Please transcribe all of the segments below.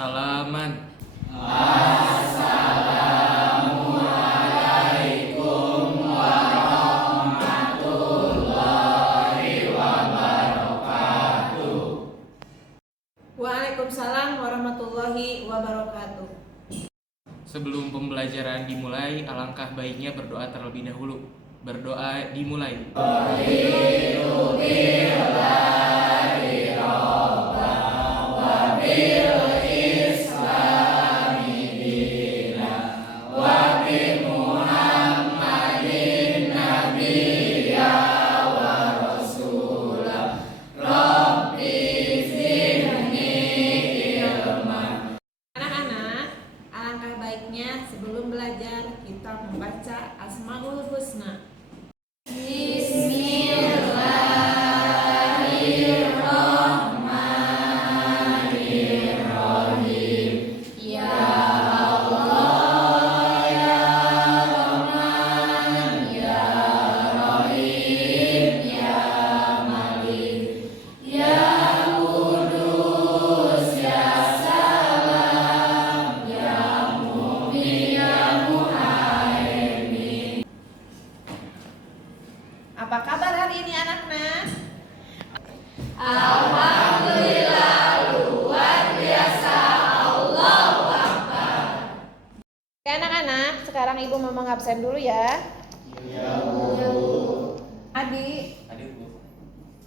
salaman. Assalamualaikum warahmatullahi wabarakatuh. Waalaikumsalam warahmatullahi wabarakatuh. Sebelum pembelajaran dimulai, alangkah baiknya berdoa terlebih dahulu. Berdoa dimulai. Anak-anak, alangkah baiknya sebelum belajar kita membaca Asmaul Husna. Bismillahirrahmanirrahim. Ya Allah, ya Rahman, ya Rahim, ya Malik, ya Kudus, ya Salam, ya Mu'min, ya Muhaimin. Apa kabar hari ini anak-anak? Alhamdulillah, luar biasa, Allahu Akbar. Oke anak-anak, sekarang ibu mau mengabsen dulu ya. Ya Bu. Adi, Hadir, Bu.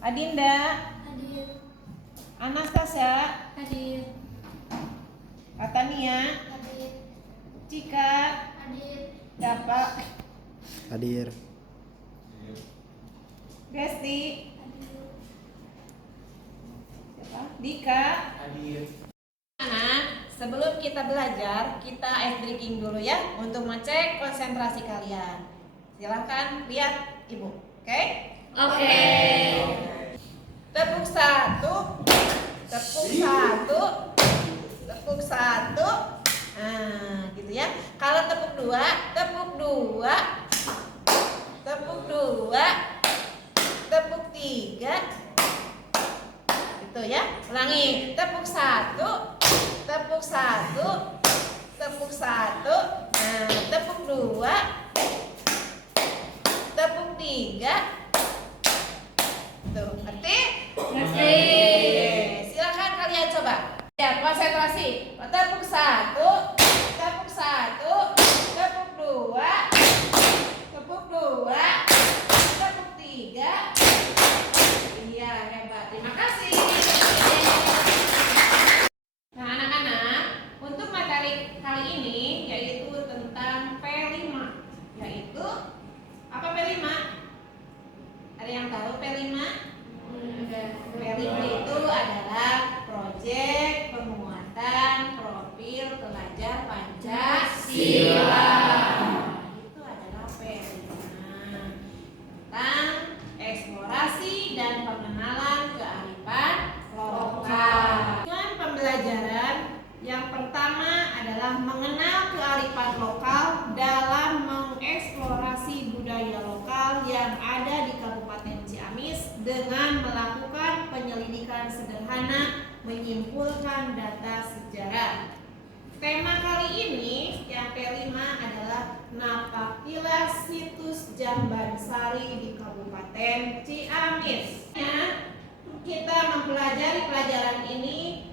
Adinda, Hadir. Anastasia, Hadir. Katania, Hadir. Cika, Hadir. Dapa, Hadir. Gesti, Hadir. Dika. Hadir. Anak, sebelum kita belajar, kita ice breaking dulu ya untuk mengecek konsentrasi kalian. Silahkan lihat ibu, oke? Oke. Tepuk satu, tepuk satu, tepuk satu. Nah, gitu ya. Kalau tepuk dua, tepuk dua, tepuk dua, tepuk tiga. Gitu ya. Ulangi. Tepuk satu, tepuk satu, tepuk satu. Nah, tepuk dua, tepuk tiga. Tuh, ngerti? Ngerti. Oke, silakan kalian coba. Ya, konsentrasi. Tepuk satu, tepuk satu, tepuk dua, tepuk dua, tepuk tiga. Iya, hebat. Terima kasih. Nah, anak-anak, untuk materi kali ini yaitu tentang P5. Yaitu apa P5? Ada yang tahu P5? P5 itu adalah proyek penguatan profil pelajar Pancasila. Itu adalah P5 tentang eksplorasi dan pengenalan kearifan lokal. Dengan pembelajaran yang pertama adalah mengenal kearifan lokal dalam mengeksplorasi budaya lokal yang ada di Kabupaten Ciamis dengan melakukan penyelidikan sederhana, menyimpulkan data sejarah. Tema kali ini yang ke-5 adalah Napakilah Situs Jambansari di Kabupaten Ciamis. Kita mempelajari pelajaran ini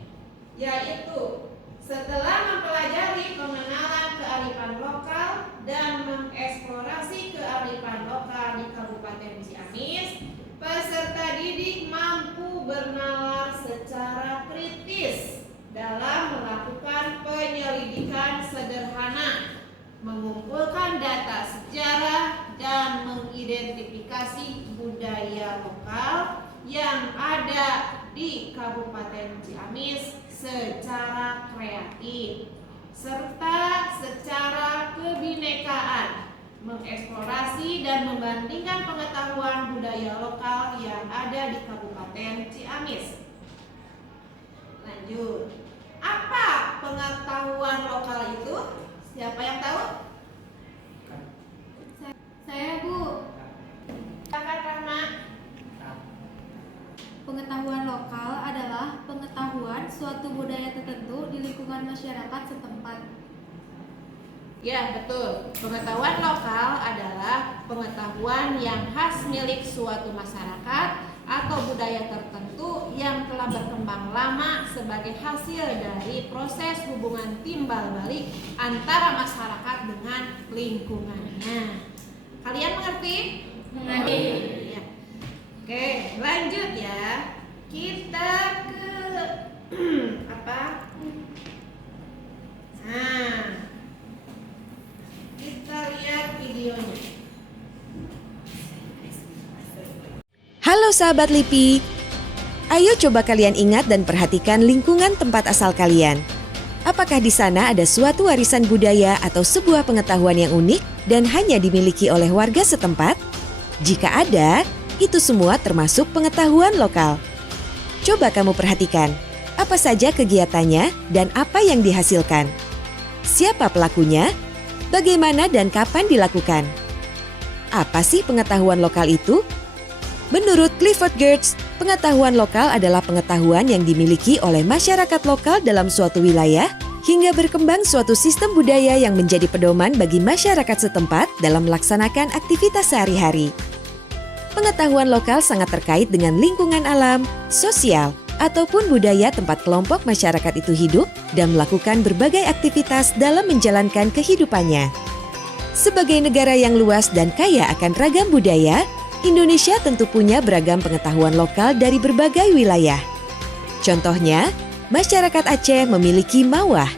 yaitu setelah mempelajari pengenalan kearifan lokal dan mengeksplorasi kearifan lokal di Kabupaten Ciamis, peserta didik mampu bernalar secara kritis dalam melakukan penyelidikan sederhana, mengumpulkan data sejarah dan mengidentifikasi budaya lokal yang ada di Kabupaten Ciamis secara kreatif serta secara kebinekaan, mengeksplorasi dan membandingkan pengetahuan budaya lokal yang ada di Kabupaten Ciamis. Lanjut. Apa pengetahuan lokal itu? Siapa yang tahu? Saya Bu. Silakan Rahma. Pengetahuan lokal adalah pengetahuan suatu budaya tertentu di lingkungan masyarakat setempat. Ya, betul. Pengetahuan lokal adalah pengetahuan yang khas milik suatu masyarakat atau budaya tertentu yang telah berkembang lama sebagai hasil dari proses hubungan timbal balik antara masyarakat dengan lingkungannya. Kalian mengerti? Mengerti. Ya. Oke, lanjut ya. Kita ke apa? Nah, kita lihat videonya. Halo sahabat LIPI, ayo coba kalian ingat dan perhatikan lingkungan tempat asal kalian. Apakah di sana ada suatu warisan budaya atau sebuah pengetahuan yang unik dan hanya dimiliki oleh warga setempat? Jika ada, itu semua termasuk pengetahuan lokal. Coba kamu perhatikan, apa saja kegiatannya dan apa yang dihasilkan. Siapa pelakunya? Bagaimana dan kapan dilakukan? Apa sih pengetahuan lokal itu? Menurut Clifford Geertz, pengetahuan lokal adalah pengetahuan yang dimiliki oleh masyarakat lokal dalam suatu wilayah hingga berkembang suatu sistem budaya yang menjadi pedoman bagi masyarakat setempat dalam melaksanakan aktivitas sehari-hari. Pengetahuan lokal sangat terkait dengan lingkungan alam, sosial, ataupun budaya tempat kelompok masyarakat itu hidup dan melakukan berbagai aktivitas dalam menjalankan kehidupannya. Sebagai negara yang luas dan kaya akan ragam budaya, Indonesia tentu punya beragam pengetahuan lokal dari berbagai wilayah. Contohnya, masyarakat Aceh memiliki Mawah,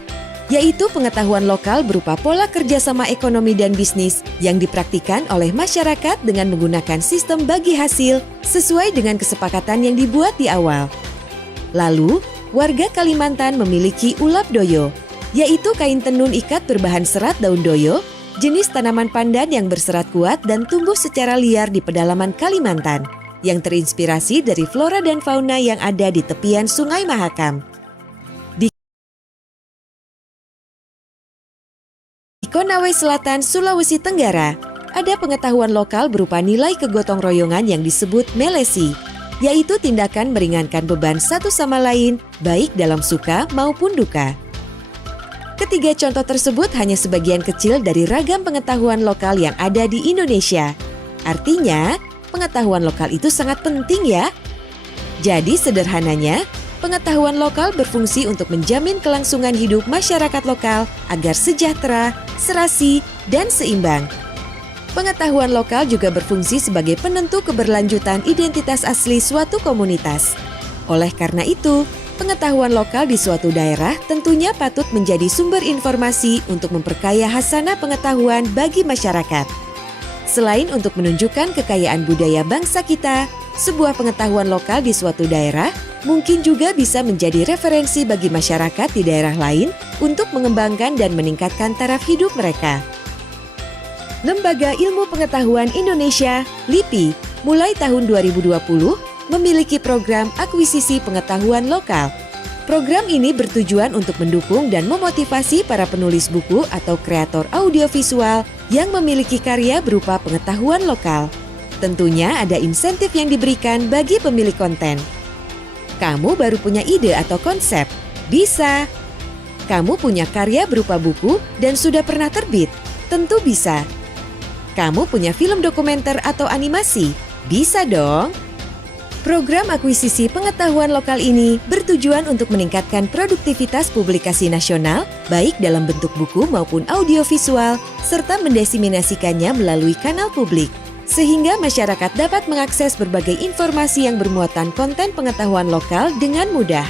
yaitu pengetahuan lokal berupa pola kerjasama ekonomi dan bisnis yang dipraktikkan oleh masyarakat dengan menggunakan sistem bagi hasil sesuai dengan kesepakatan yang dibuat di awal. Lalu, warga Kalimantan memiliki Ulap Doyo, yaitu kain tenun ikat berbahan serat daun doyo, jenis tanaman pandan yang berserat kuat dan tumbuh secara liar di pedalaman Kalimantan, yang terinspirasi dari flora dan fauna yang ada di tepian Sungai Mahakam. Di Konawe Selatan, Sulawesi Tenggara, ada pengetahuan lokal berupa nilai kegotong royongan yang disebut melesi, yaitu tindakan meringankan beban satu sama lain, baik dalam suka maupun duka. Ketiga contoh tersebut hanya sebagian kecil dari ragam pengetahuan lokal yang ada di Indonesia. Artinya, pengetahuan lokal itu sangat penting ya. Jadi sederhananya, pengetahuan lokal berfungsi untuk menjamin kelangsungan hidup masyarakat lokal agar sejahtera, serasi, dan seimbang. Pengetahuan lokal juga berfungsi sebagai penentu keberlanjutan identitas asli suatu komunitas. Oleh karena itu, pengetahuan lokal di suatu daerah tentunya patut menjadi sumber informasi untuk memperkaya hasanah pengetahuan bagi masyarakat. Selain untuk menunjukkan kekayaan budaya bangsa kita, sebuah pengetahuan lokal di suatu daerah mungkin juga bisa menjadi referensi bagi masyarakat di daerah lain untuk mengembangkan dan meningkatkan taraf hidup mereka. Lembaga Ilmu Pengetahuan Indonesia, LIPI, mulai tahun 2020 memiliki program akuisisi pengetahuan lokal. Program ini bertujuan untuk mendukung dan memotivasi para penulis buku atau kreator audiovisual yang memiliki karya berupa pengetahuan lokal. Tentunya ada insentif yang diberikan bagi pemilik konten. Kamu baru punya ide atau konsep? Bisa. Kamu punya karya berupa buku dan sudah pernah terbit? Tentu bisa. Kamu punya film dokumenter atau animasi? Bisa dong. Program akuisisi pengetahuan lokal ini bertujuan untuk meningkatkan produktivitas publikasi nasional, baik dalam bentuk buku maupun audiovisual, serta mendiseminasikannya melalui kanal publik, sehingga masyarakat dapat mengakses berbagai informasi yang bermuatan konten pengetahuan lokal dengan mudah.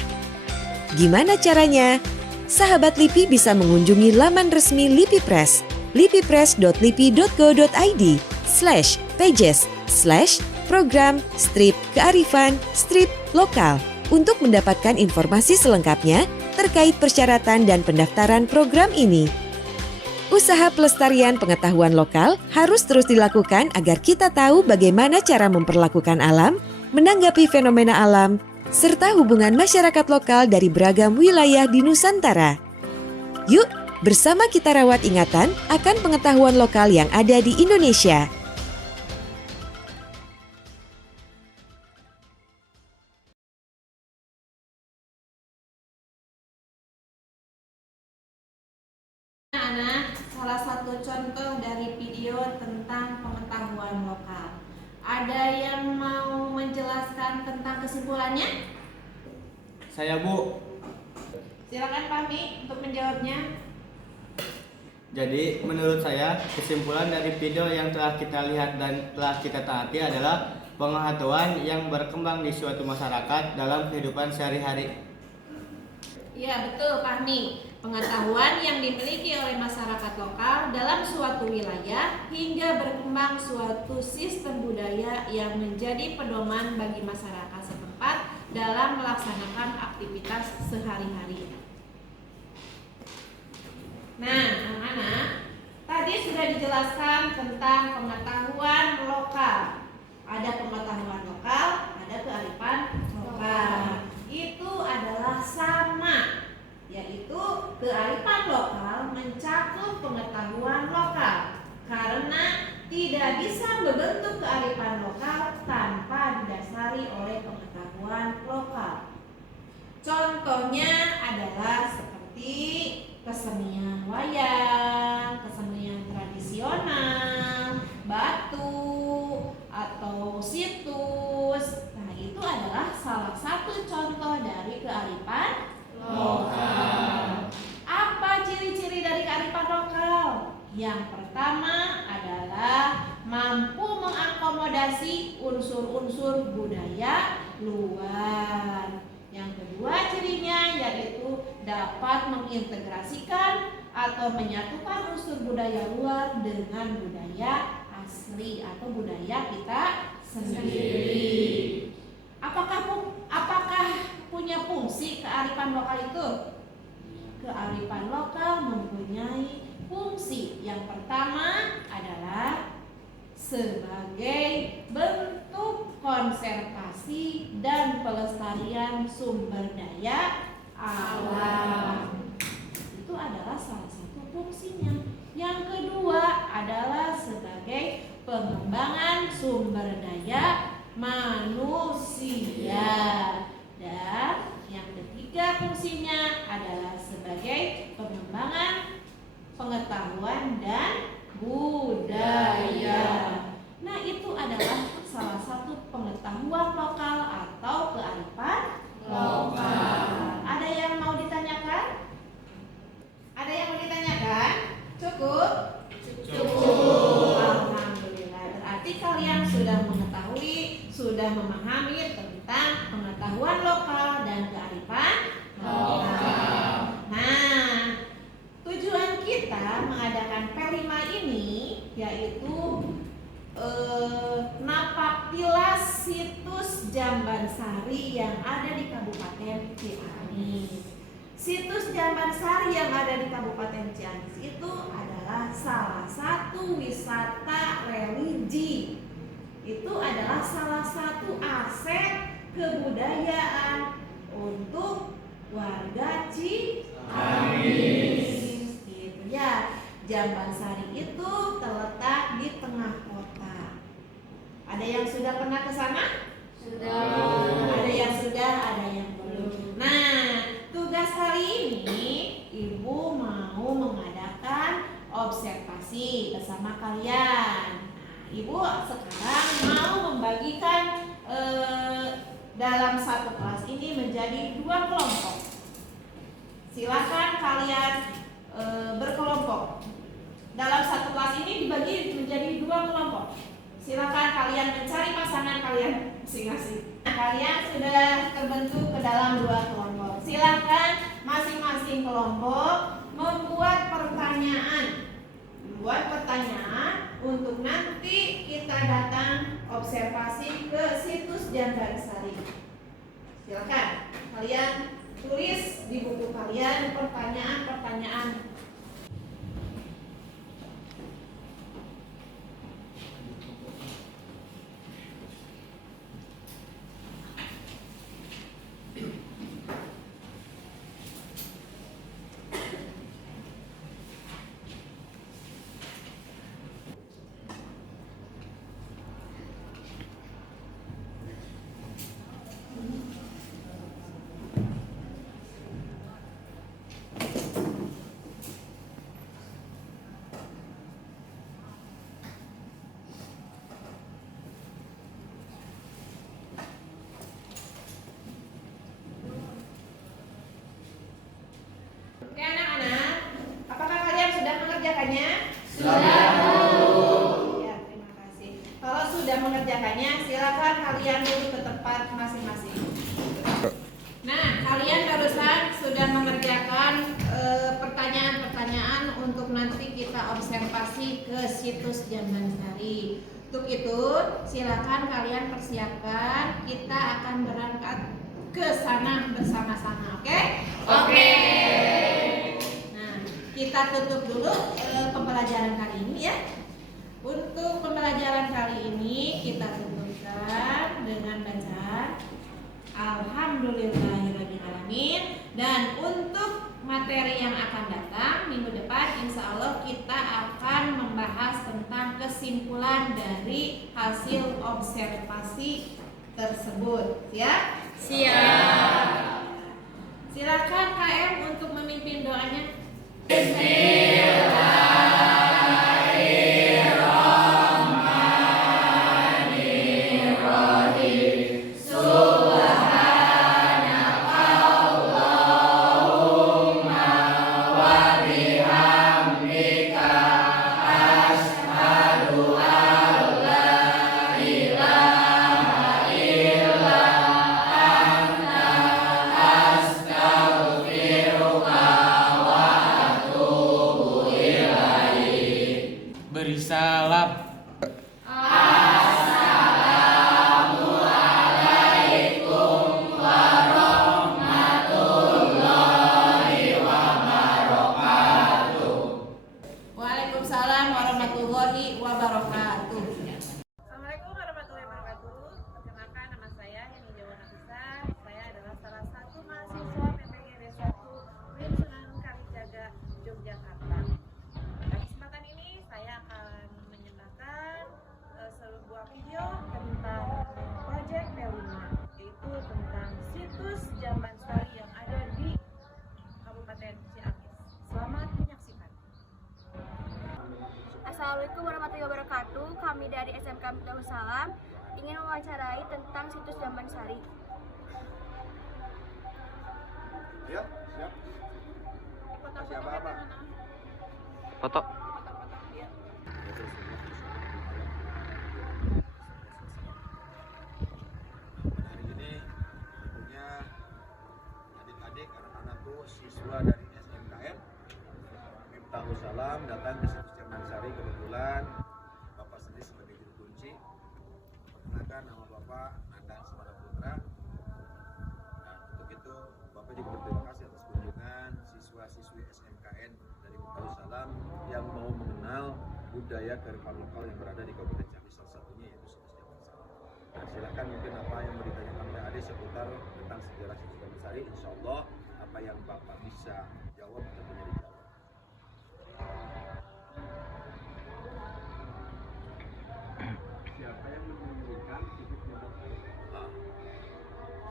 Gimana caranya? Sahabat LIPI bisa mengunjungi laman resmi LIPI Press, lipipress.lipi.go.id/pages/program-kearifan-lokal untuk mendapatkan informasi selengkapnya terkait persyaratan dan pendaftaran program ini. Usaha pelestarian pengetahuan lokal harus terus dilakukan agar kita tahu bagaimana cara memperlakukan alam, menanggapi fenomena alam, serta hubungan masyarakat lokal dari beragam wilayah di Nusantara. Yuk, bersama kita rawat ingatan akan pengetahuan lokal yang ada di Indonesia. anak-anak salah satu contoh dari video tentang pengetahuan lokal. Ada yang mau menjelaskan tentang kesimpulannya? Saya, Bu. Silakan Fahmi untuk menjawabnya. Jadi menurut saya kesimpulan dari video yang telah kita lihat dan telah kita taati adalah pengetahuan yang berkembang di suatu masyarakat dalam kehidupan sehari-hari. Iya betul Fahmi. Pengetahuan yang dimiliki oleh masyarakat lokal dalam suatu wilayah hingga berkembang suatu sistem budaya yang menjadi pedoman bagi masyarakat setempat dalam melaksanakan aktivitas sehari-hari. Nah, anak-anak, tadi sudah dijelaskan tentang pengetahuan lokal. Ada pengetahuan lokal, ada kearifan lokal. Itu adalah sama, yaitu kearifan lokal mencakup pengetahuan lokal karena tidak bisa membentuk kearifan lokal tanpa didasari oleh pengetahuan lokal. Contohnya adalah seperti kesenian wayang, kesenian tradisional, batu, atau situs. Nah, itu adalah salah satu contoh dari kearifan lokal. Apa ciri-ciri dari kearifan lokal? Yang pertama adalah mampu mengakomodasi unsur-unsur budaya luar. Yang kedua cirinya yaitu dapat mengintegrasikan atau menyatukan unsur budaya luar dengan budaya asli atau budaya kita sendiri. Apakah punya fungsi kearifan lokal itu? Kearifan lokal mempunyai fungsi. Yang pertama adalah sebagai bentuk konservasi dan pelestarian sumber daya alam. Itu adalah salah satu fungsinya. Yang kedua adalah sebagai pengembangan sumber daya manusia. Dan yang ketiga fungsinya adalah sebagai pengembangan pengetahuan dan budaya. Nah, itu adalah salah satu pengetahuan lokal atau kearifan lokal. Ada yang mau ditanyakan? Ada yang mau ditanyakan? Cukup? Cukup. Alhamdulillah. Berarti kalian sudah mengetahui, sudah memahami tentang pengetahuan lokal dan kearifan lokal. Nah, tujuan kita mengadakan P5 ini yaitu napaktilas situs Jambansari yang ada di Kabupaten Ciamis. Situs Jambansari yang ada di Kabupaten Ciamis itu adalah salah satu wisata religi. Itu adalah salah satu aset kebudayaan untuk warga Ciamis. Gitu ya. Jambansari itu terletak di tengah kota. Ada yang sudah pernah ke sana? Sudah. Ada yang sudah, ada yang belum. Nah, tugas kali ini Ibu mau mengadakan observasi bersama kalian. Nah, Ibu sekarang mau membagikan dalam satu kelas ini menjadi 2 kelompok. Silakan kalian berkelompok. Dalam satu kelas ini dibagi menjadi 2 kelompok. Silakan kalian mencari pasangan kalian masing-masing. Kalian sudah terbentuk ke dalam 2 kelompok. Silakan masing-masing kelompok membuat pertanyaan. Untuk nanti kita datang observasi ke situs Jambansari. Silakan kalian tulis di buku kalian pertanyaan-pertanyaan. kita observasi ke situs Jambansari. Untuk itu, silakan kalian persiapkan, kita akan berangkat ke sana bersama-sama, oke? Oke. Nah, kita tutup dulu pembelajaran kali ini ya. Untuk pembelajaran kali ini kita tutupkan dengan bacaan Alhamdulillahirrahmanirrahim. Dan untuk materi yang akan datang minggu depan, insya Allah kita akan membahas tentang kesimpulan dari hasil observasi tersebut, ya. Siap. Silakan KM untuk memimpin doanya. Beri salam. Waalaikumsalam warahmatullahi wabarakatuh. Assalamualaikum warahmatullahi wabarakatuh. Perkenalkan, nama saya Heni Jawa Nafisa. Saya adalah salah satu mahasiswa PPGD 1 UIN Sunan Kalijaga, Yogyakarta. Pada kesempatan ini saya akan menyembahkan sebuah video tentang proyek P5, yaitu tentang situs Jambansari yang ada di Kabupaten Ciamis. Selamat menyaksikan. Assalamualaikum warahmatullahi wabarakatuh. Kami dari SMK Miftahul Salam ingin mewawancarai tentang situs Jambansari. Ya, siap. Kasih apa-apa. Foto. Pada hari ini tentunya adik-adik, anak-anakku, siswa dari SMKN Miftahul Salam datang ke situs Jambansari. Kebetulan Bapak sendiri sebagai juru kunci. Perkenalkan, nama Bapak Nandan Semana Putra. Nah, untuk itu Bapak juga berterima kasih atas kunjungan siswa-siswi SMKN dari Miftahul Salam yang mau mengenal budaya kearifan lokal yang berada di Kabupaten Ciamis, salah satunya yaitu situs Jambansari. Nah, silakan mungkin apa yang mau ditanyakan oleh adik seputar tentang sejarah situs Jambansari. Insya Allah apa yang Bapak bisa jawab tentunya dijawab. Siapa yang mendirikan situs Jambansari?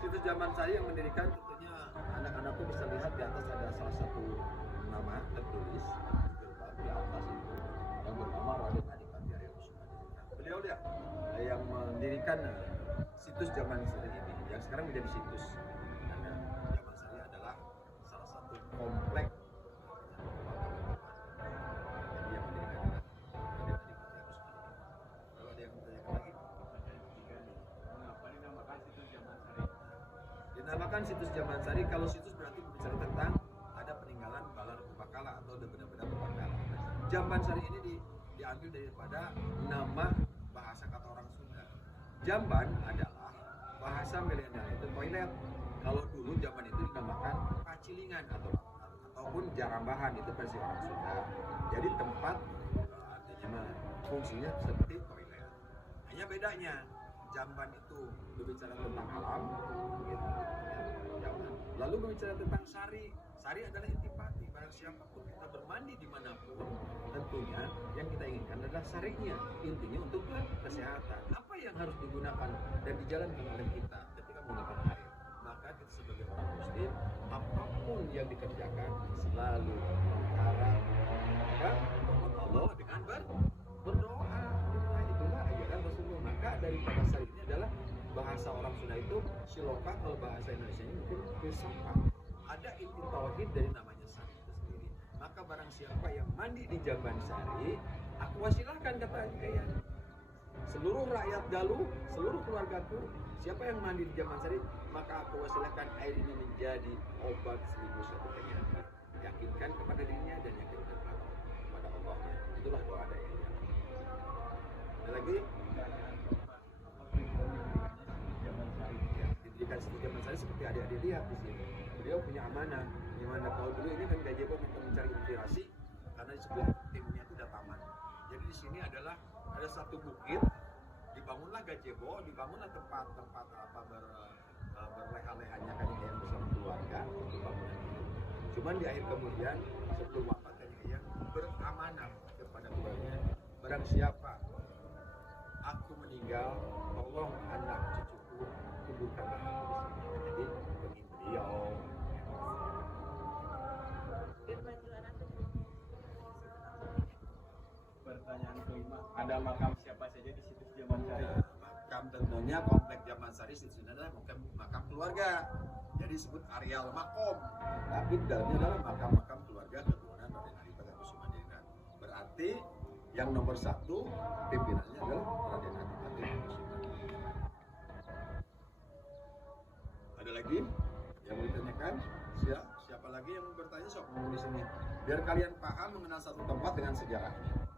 Situs Jambansari yang mendirikan tentunya anak-anakku bisa lihat di atas ada salah satu nama tertulis di gerbang di atas itu yang bernama Raden Adipati Arya Kusuma. Beliau dia yang mendirikan situs Jambansari ini yang sekarang menjadi situs. Karena Jambansari adalah salah satu komplek. Jadi yang mendirikan adalah Raden Adipati Arya Kusuma. Lalu ada yang bertanya lagi? Mengapa dinamakan situs Jambansari? Dinamakan situs Jambansari, kalau situs berarti berbicara tentang ada peninggalan bala Purwakala atau benda-benda Purwakala. Jambansari ini diambil daripada nama bahasa kata orang Sunda. Jamban adalah bahasa milenial itu toilet. Kalau dulu zaman itu dinamakan pacilingan ataupun jarambahan, itu versi orang Sunda. Jadi tempat artinya fungsinya seperti toilet. Hanya bedanya jamban itu berbicara tentang alam, gitu, jamban. Lalu berbicara tentang sari. Sari adalah intipati. Barang siapapun kita bermandi dimanapun, tentunya yang kita inginkan adalah sarinya. Intinya untuk kesehatan. Apa yang harus digunakan dan dijalankan oleh kita ketika menggunakan air? Maka kita sebagai orang Muslim, apapun yang dikerjakan selalu mengharap rahmat Allah dengan berdoa. Nah, itulah ajaran Rasulullah. Maka daripada sari ini adalah bahasa orang Sunda itu siloka, kalau bahasa Indonesia ini mungkin filsafat. Ada inti tauhid dari namanya sari itu sendiri. Maka barang siapa yang mandi di Jambansari, aku wasilahkan kata ayah. Seluruh rakyat Galuh, seluruh keluargaku, siapa yang mandi di Jambansari, maka aku wasilahkan air ini menjadi obat 1001 penyakit. Yakinkan kepada dirinya dan yakinkan kepada Allah contohnya. Itulah doa dari dia. Ada lagi? Pendidikan situs zaman sari seperti adik-adik lihat di sini. Beliau punya amanah. Gimana kalau dulu ini kan gazebo untuk mencari inspirasi karena di sebelah timnya itu udah taman. Jadi di sini adalah ada satu bukit, dibangunlah gazebo, dibangunlah tempat berleha-lehanya kan yang bersama keluarga untuk bangunan itu. Cuman di akhir kemudian sebelum wafat kan yang beramanah kepada keluarganya, barang siapa aku meninggal, tolong anak cucuku kuburkanlah aku di sini. Jadi bagi beliau. Pertanyaan kelima, ada makam siapa saja di situs Zaman Sari? Ya, makam tentunya komplek Zaman Sari situs ini adalah makam keluarga. Jadi disebut areal makom. Tapi di dalamnya adalah makam-makam keluarga keturunan Raden Adipati Kusuma Diningrat. Berarti yang nomor 1 pimpinannya adalah Raden Adipati Kusuma Diningrat. Ada lagi yang mau ditanyakan? Siapa lagi yang mau bertanya sok di sini? Biar kalian paham mengenal satu tempat dengan sejarahnya.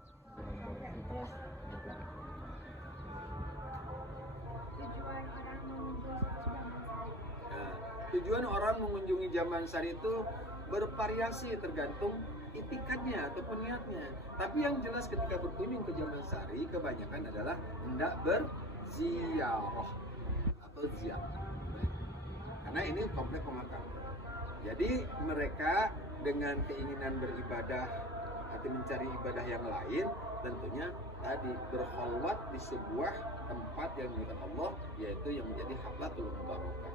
Tujuan orang mengunjungi Zaman Sari itu bervariasi tergantung itikadnya ataupun niatnya. Tapi yang jelas ketika berkunjung ke Zaman Sari kebanyakan adalah hendak berziarah atau ziarah. Karena ini komplek pemakam. Jadi mereka dengan keinginan beribadah atau mencari ibadah yang lain, tentunya tadi berkholwat di sebuah tempat yang dimuliakan Allah, yaitu yang menjadi hablatul mubarakah.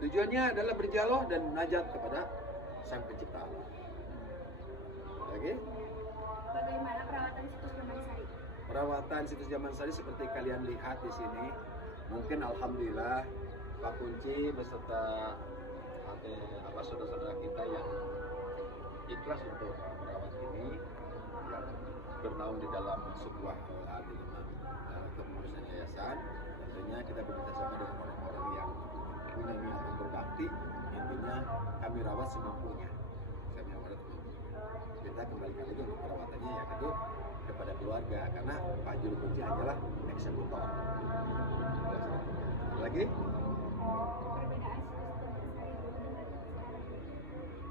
Tujuannya adalah berdialog dan munajat kepada Sang Pencipta Allah. Oke? Bagaimana perawatan situs Zaman Sari? Perawatan situs Zaman Sari seperti kalian lihat di sini, mungkin alhamdulillah Pak Kunci beserta saudara-saudara kita yang ikhlas untuk merawat ini, yang bernaung di dalam sebuah kepengurusan yayasan. Tentunya kita bekerjasama dengan orang-orang yang punya niat untuk berbakti. Intinya kami rawat semampunya. Kita kembalikan lagi untuk perawatannya ya itu kepada keluarga, karena Pak Juru Kunci hanyalah eksekutor. Lagi?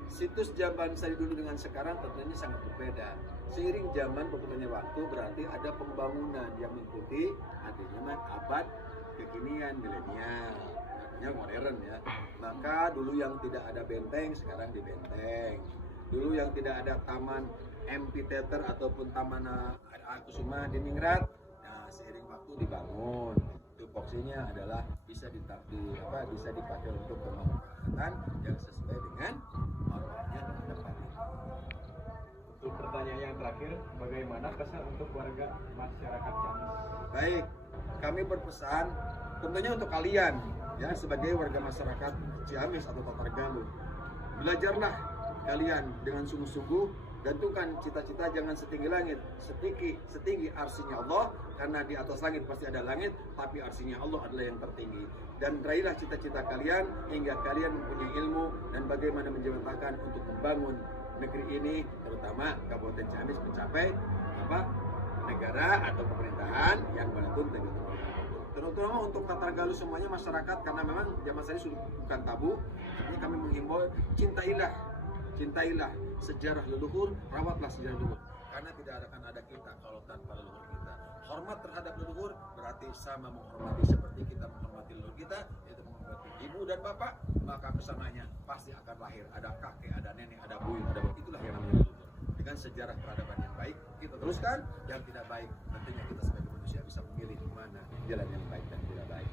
Situs Zaman Sari dulu dengan sekarang tentunya sangat berbeda. Seiring zaman berputarnya waktu berarti ada pembangunan yang mengikuti adanya abad kekinian milenial, artinya modern ya. Maka dulu yang tidak ada benteng sekarang dibenteng. Dulu yang tidak ada taman amphitheater ataupun taman Kusuma Diningrat, nah seiring waktu dibangun. Tupoksinya adalah bisa dipakai untuk pemanfaatan yang sesuai dengan normalnya di tempat ini. Untuk pertanyaan yang terakhir, bagaimana pesan untuk warga masyarakat Ciamis? Baik, kami berpesan tentunya untuk kalian ya sebagai warga masyarakat Ciamis atau Kota Galuh. Belajarlah kalian dengan sungguh-sungguh, gantungkan cita-cita jangan setinggi langit, setinggi arsinya Allah, karena di atas langit pasti ada langit, tapi arsinya Allah adalah yang tertinggi. Dan raihlah cita-cita kalian hingga kalian mempunyai ilmu dan bagaimana menjembatkan untuk membangun negeri ini, terutama Kabupaten Ciamis mencapai negara atau pemerintahan yang menentu terutama untuk Kota Galuh semuanya masyarakat, karena memang Zaman Sari sudah bukan tabu. Jadi kami menghimbau cintailah sejarah leluhur, rawatlah sejarah leluhur, karena tidak akan ada kita kalau tanpa leluhur kita. Hormat terhadap leluhur berarti sama menghormati seperti kita menghormati leluhur kita, yaitu menghormati ibu dan bapak, maka kesananya pasti akan lahir ada kakek, ada nenek, ada buyut, ada bapak. Itulah yang namanya leluhur. Dengan sejarah peradaban yang baik kita teruskan, yang tidak baik tentunya kita sebagai manusia bisa memilih mana jalan yang baik dan tidak baik.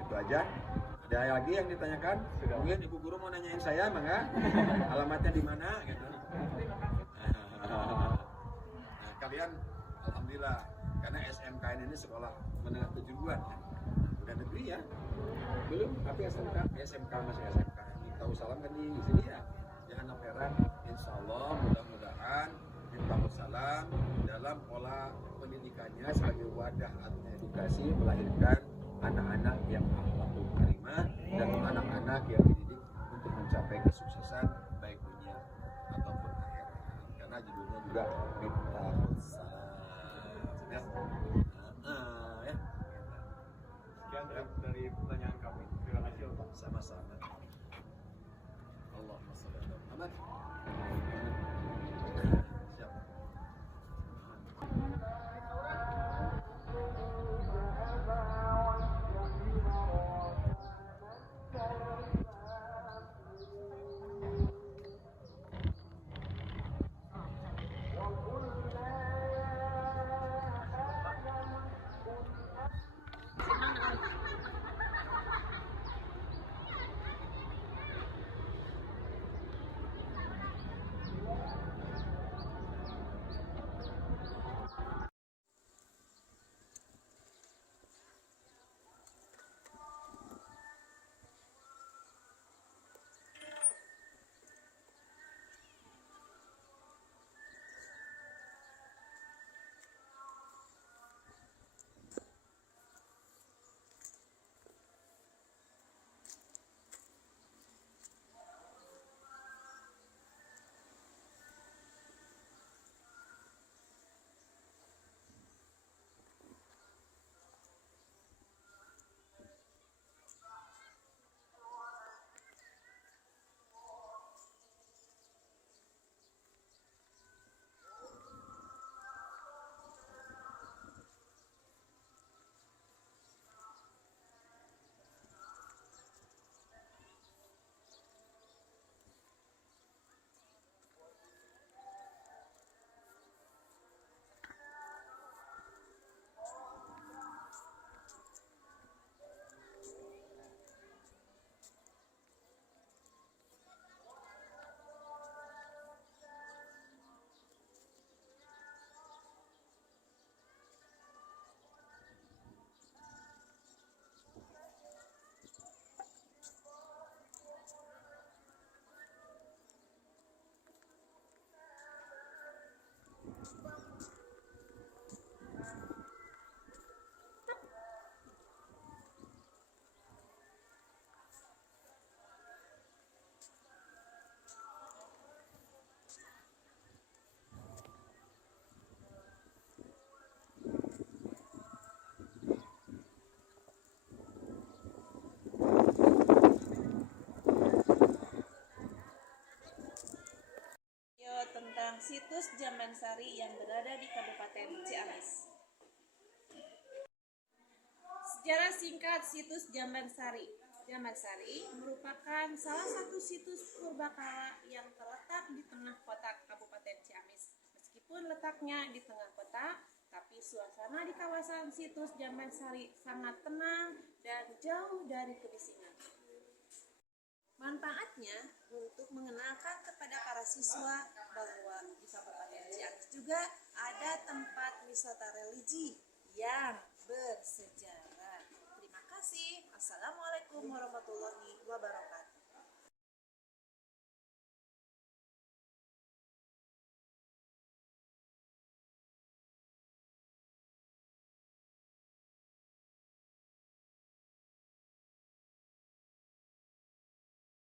Itu aja. Ada lagi yang ditanyakan? Mungkin Ibu Guru mau nanyain saya, mangga. Alamatnya di mana? Gitu. Nah, kalian, alhamdulillah, karena SMKN ini sekolah menengah kejuruan, bukan negeri ya. Belum, tapi SMK masih SMK. Tahu salam kan di sini ya. Jangan heran, insya Allah mudah-mudahan Tahu salam dalam pola pendidikannya sebagai wadah edukasi melahirkan anak-anak yang akhlakul karimah dan anak-anak yang dididik untuk mencapai kesuksesan baik dunia ataupun akhirat. Karena judulnya juga situs Jamansari yang berada di Kabupaten Ciamis. Sejarah singkat situs Jamansari. Jamansari merupakan salah satu situs purbakala yang terletak di tengah kota Kabupaten Ciamis. Meskipun letaknya di tengah kota, tapi suasana di kawasan situs Jamansari sangat tenang dan jauh dari kebisingan. Manfaatnya untuk mengenalkan kepada para siswa bahwa di Kabupaten Ciamis juga ada tempat wisata religi yang